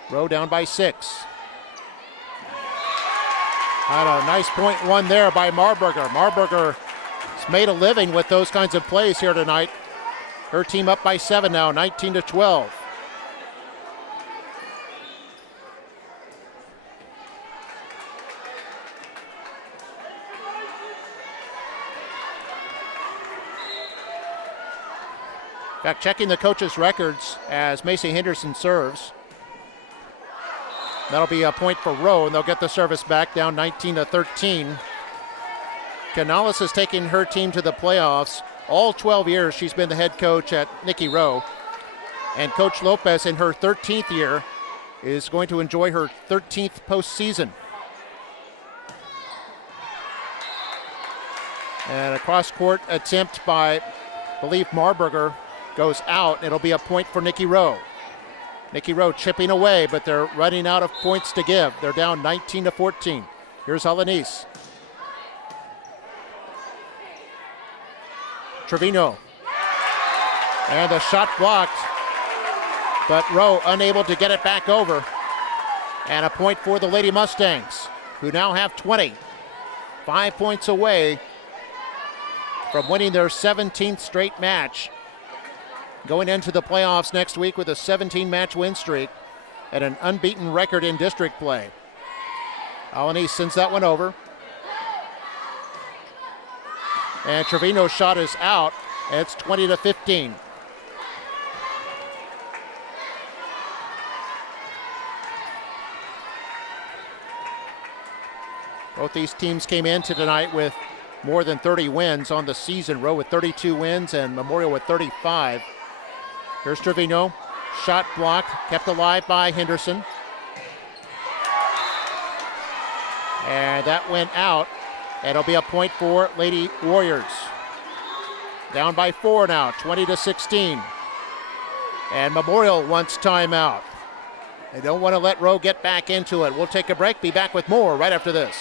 Rowe down by 6. Had a nice point won there by Marburger. Marburger has made a living with those kinds of plays here tonight. Her team up by 7 now, 19-12. In fact, checking the coaches' records as Macy Henderson serves. That'll be a point for Rowe, and they'll get the service back down 19-13. Canales has taken her team to the playoffs. All 12 years she's been the head coach at Nikki Rowe. And Coach Lopez in her 13th year is going to enjoy her 13th postseason. And a cross-court attempt by, I believe, Marburger goes out. It'll be a point for Nikki Rowe. Nikki Rowe chipping away, but they're running out of points to give. They're down 19-14. Here's Alanis. Trevino. And the shot blocked, but Rowe unable to get it back over. And a point for the Lady Mustangs, who now have 20. 5 points away from winning their 17th straight match. Going into the playoffs next week with a 17-match win streak and an unbeaten record in district play. Alanis sends that one over. And Trevino's shot is out. It's 20-15. Both these teams came into tonight with more than 30 wins on the season. Rowe with 32 wins and Memorial with 35. Here's Trevino. Shot blocked, kept alive by Henderson. And that went out. And it'll be a point for Lady Warriors. Down by 4 now, 20-16. And Memorial wants timeout. They don't want to let Rowe get back into it. We'll take a break, be back with more right after this.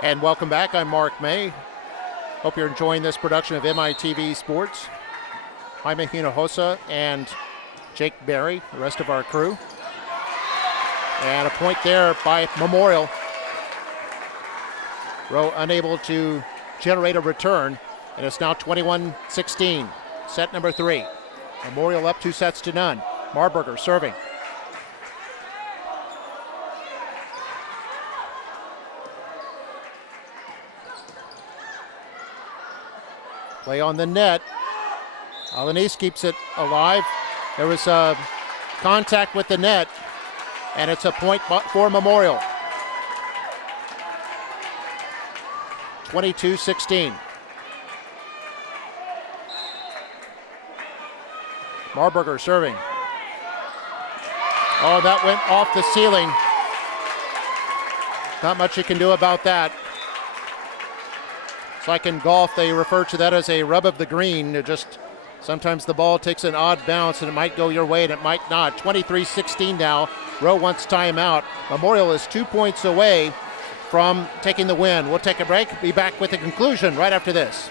And welcome back. I'm Mark May. Hope you're enjoying this production of MITV Sports. Jaime Hinojosa and Jake Berry, the rest of our crew. And a point there by Memorial. Rowe unable to generate a return, and it's now 21-16. Set number 3. Memorial up 2-0. Marburger serving. Play on the net. Alanis keeps it alive. There was contact with the net, and it's a point for Memorial. 22-16. Marburger serving. Oh, that went off the ceiling. Not much you can do about that. It's like in golf, they refer to that as a rub of the green. Sometimes the ball takes an odd bounce and it might go your way and it might not. 23-16 now. Rowe wants timeout. Memorial is 2 points away from taking the win. We'll take a break. Be back with the conclusion right after this.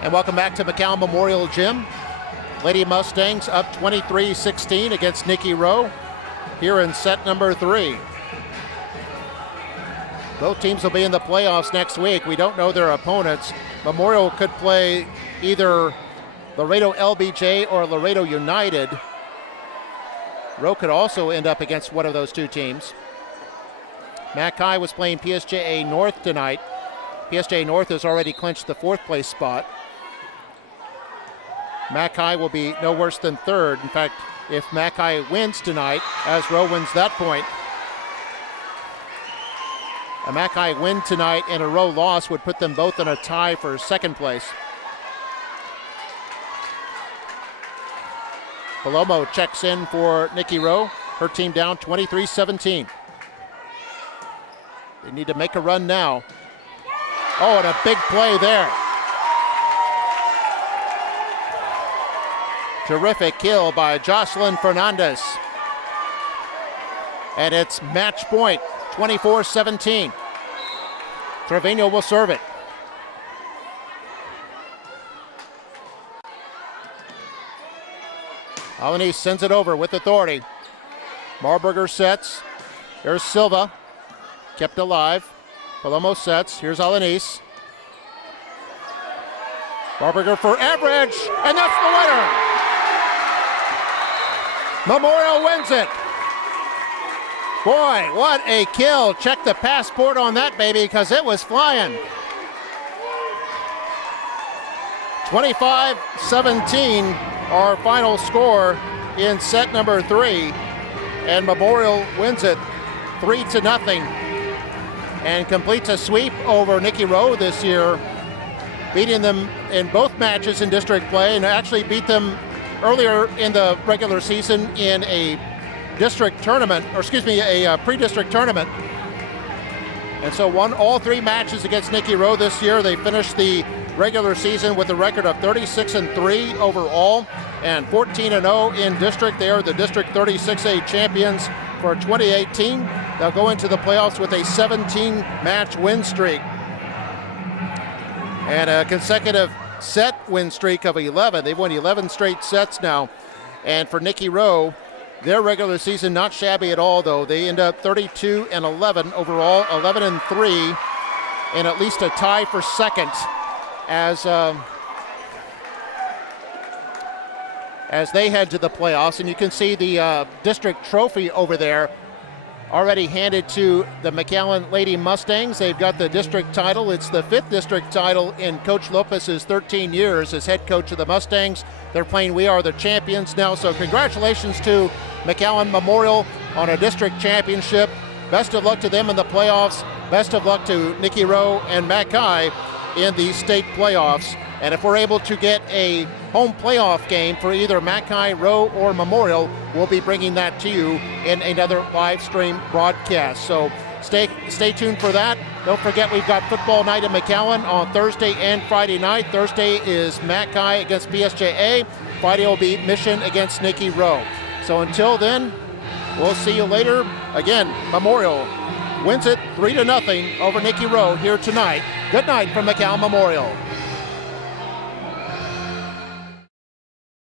And welcome back to McAllen Memorial Gym. Lady Mustangs up 23-16 against Nikki Rowe here in set number 3. Both teams will be in the playoffs next week. We don't know their opponents. Memorial could play either Laredo LBJ or Laredo United. Rowe could also end up against one of those two teams. Mackay was playing PSJA North tonight. PSJA North has already clinched the 4th place spot. Mackay will be no worse than 3rd. In fact, if Mackay wins tonight, as Rowe wins that point, a Mackay win tonight and a Rowe loss would put them both in a tie for 2nd place. Palomo checks in for Nikki Rowe. Her team down 23-17. They need to make a run now. Oh, and a big play there. Terrific kill by Jocelyn Fernandez. And it's match point, 24-17. Trevino will serve it. Alanis sends it over with authority. Marburger sets. Here's Silva. Kept alive. Palomo sets. Here's Alanis. Marburger for average, and that's the winner. Memorial wins it. Boy, what a kill. Check the passport on that baby because it was flying. 25-17, our final score in set number 3. And Memorial wins it 3-0 and completes a sweep over Nikki Rowe this year, beating them in both matches in district play, and actually beat them earlier in the regular season in a district tournament, or excuse me, a pre-district tournament. And so won all 3 matches against Nikki Rowe this year. They finished the regular season with a record of 36-3 overall and 14-0 in district. They are the District 36A champions for 2018. They'll go into the playoffs with a 17-match win streak and a consecutive set win streak of 11. They've won 11 straight sets now. And for Nikki Rowe, their regular season not shabby at all, though. They end up 32-11 overall, 11-3, and at least a tie for second as they head to the playoffs. And you can see the district trophy over there already handed to the McAllen Lady Mustangs. They've got the district title. It's the 5th district title in Coach Lopez's 13 years as head coach of the Mustangs. They're playing We Are the Champions now, so congratulations to McAllen Memorial on a district championship. Best of luck to them in the playoffs. Best of luck to Nikki Rowe and Mackay in the state playoffs. And if we're able to get a home playoff game for either Mackay, Rowe, or Memorial, we'll be bringing that to you in another live stream broadcast. So stay tuned for that. Don't forget we've got football night in McAllen on Thursday and Friday night. Thursday is Mackay against PSJA. Friday will be Mission against Nikki Rowe. So until then, we'll see you later. Again, Memorial wins it 3-0 over Nikki Rowe here tonight. Good night from McAllen Memorial.